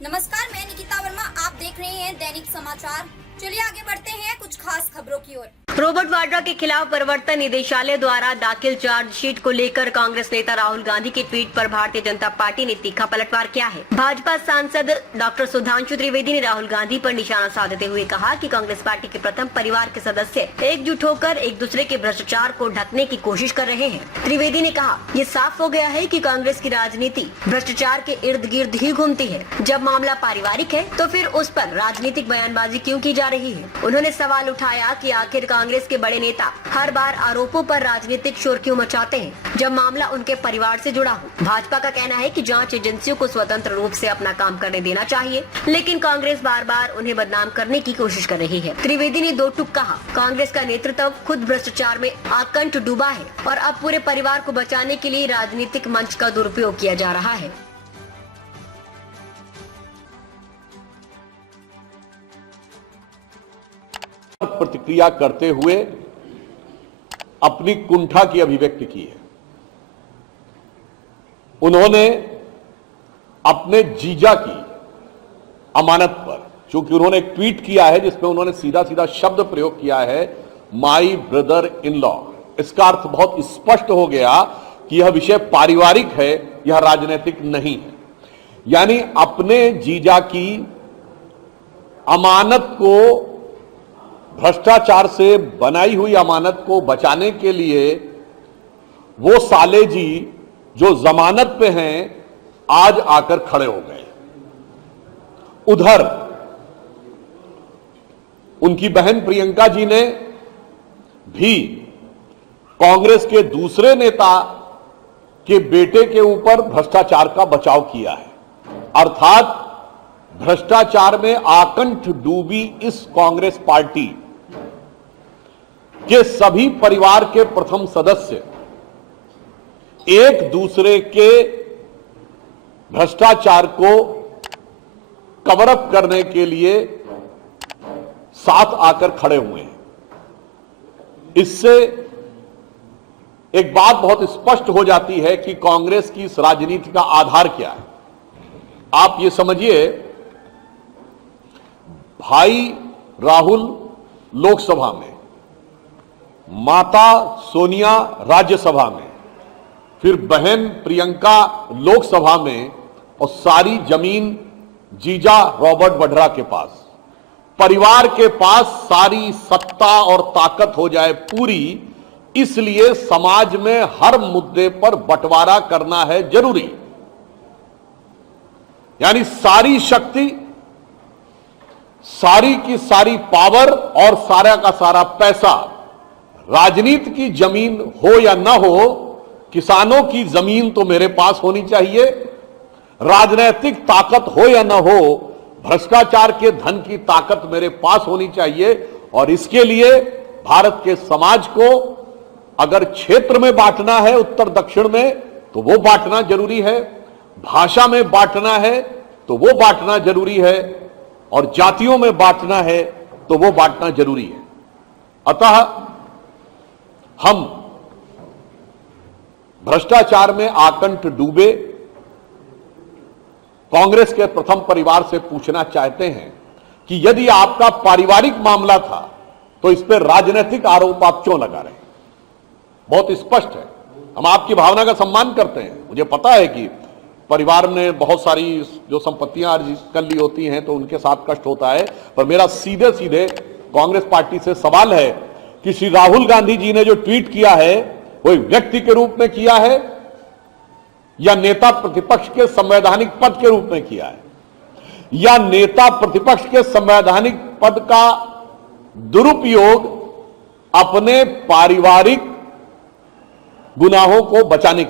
नमस्कार, मैं निकिता वर्मा। आप देख रहे हैं दैनिक समाचार। चलिए आगे बढ़ते हैं कुछ खास खबरों की ओर। रॉबर्ट वाड्रा के खिलाफ प्रवर्तन निदेशालय द्वारा दाखिल चार्जशीट को लेकर कांग्रेस नेता राहुल गांधी के ट्वीट पर भारतीय जनता पार्टी ने तीखा पलटवार किया है। भाजपा सांसद डॉक्टर सुधांशु त्रिवेदी ने राहुल गांधी पर निशाना साधते हुए कहा कि कांग्रेस पार्टी के प्रथम परिवार के सदस्य एकजुट होकर एक दूसरे के भ्रष्टाचार को ढकने की कोशिश कर रहे हैं। त्रिवेदी ने कहा, ये साफ हो गया है कि कांग्रेस की राजनीति भ्रष्टाचार के इर्द गिर्द ही घूमती है। जब मामला पारिवारिक है तो फिर उस पर राजनीतिक बयानबाजी क्यों की जा रही है। उन्होंने सवाल उठाया कि आखिर कांग्रेस के बड़े नेता हर बार आरोपों पर राजनीतिक शोर क्यों मचाते हैं जब मामला उनके परिवार से जुड़ा हो। भाजपा का कहना है कि जांच एजेंसियों को स्वतंत्र रूप से अपना काम करने देना चाहिए, लेकिन कांग्रेस बार बार उन्हें बदनाम करने की कोशिश कर रही है। त्रिवेदी ने दो टूक कहा, कांग्रेस का नेतृत्व खुद भ्रष्टाचार में आकंठ डूबा है और अब पूरे परिवार को बचाने के लिए राजनीतिक मंच का दुरुपयोग किया जा रहा है। प्रतिक्रिया करते हुए अपनी कुंठा की अभिव्यक्ति की है। उन्होंने अपने जीजा की अमानत पर, चूंकि उन्होंने एक ट्वीट किया है जिसमें उन्होंने सीधा सीधा शब्द प्रयोग किया है, माई ब्रदर इन लॉ, इसका अर्थ बहुत स्पष्ट हो गया कि यह विषय पारिवारिक है, यह राजनीतिक नहीं है। यानी अपने जीजा की अमानत को, भ्रष्टाचार से बनाई हुई अमानत को बचाने के लिए वो साले जी जो जमानत पे हैं आज आकर खड़े हो गए। उधर उनकी बहन प्रियंका जी ने भी कांग्रेस के दूसरे नेता के बेटे के ऊपर भ्रष्टाचार का बचाव किया है। अर्थात भ्रष्टाचार में आकंठ डूबी इस कांग्रेस पार्टी के सभी परिवार के प्रथम सदस्य एक दूसरे के भ्रष्टाचार को कवर अप करने के लिए साथ आकर खड़े हुए हैं। इससे एक बात बहुत स्पष्ट हो जाती है कि कांग्रेस की इस राजनीति का आधार क्या है। आप ये समझिए, भाई राहुल लोकसभा में, माता सोनिया राज्यसभा में, फिर बहन प्रियंका लोकसभा में, और सारी जमीन जीजा रॉबर्ट वाड्रा के पास, परिवार के पास सारी सत्ता और ताकत हो जाए पूरी, इसलिए समाज में हर मुद्दे पर बंटवारा करना है जरूरी। यानी सारी शक्ति, सारी की सारी पावर और सारा का सारा पैसा, राजनीति की जमीन हो या ना हो, किसानों की जमीन तो मेरे पास होनी चाहिए, राजनीतिक ताकत हो या ना हो, भ्रष्टाचार के धन की ताकत मेरे पास होनी चाहिए। और इसके लिए भारत के समाज को अगर क्षेत्र में बांटना है, उत्तर दक्षिण में, तो वो बांटना जरूरी है, भाषा में बांटना है तो वो बांटना जरूरी है, और जातियों में बांटना है तो वो बांटना जरूरी है। अतः हम भ्रष्टाचार में आकंठ डूबे कांग्रेस के प्रथम परिवार से पूछना चाहते हैं कि यदि आपका पारिवारिक मामला था तो इस पर राजनीतिक आरोप आप क्यों लगा रहे हैं। बहुत स्पष्ट है, हम आपकी भावना का सम्मान करते हैं। मुझे पता है कि परिवार ने बहुत सारी जो संपत्तियां अर्जित कर ली होती हैं तो उनके साथ कष्ट होता है, पर मेरा सीधे सीधे कांग्रेस पार्टी से सवाल है कि श्री राहुल गांधी जी ने जो ट्वीट किया है वो व्यक्ति के रूप में किया है या नेता प्रतिपक्ष के संवैधानिक पद के रूप में किया है, या नेता प्रतिपक्ष के संवैधानिक पद का दुरुपयोग अपने पारिवारिक गुनाहों को बचाने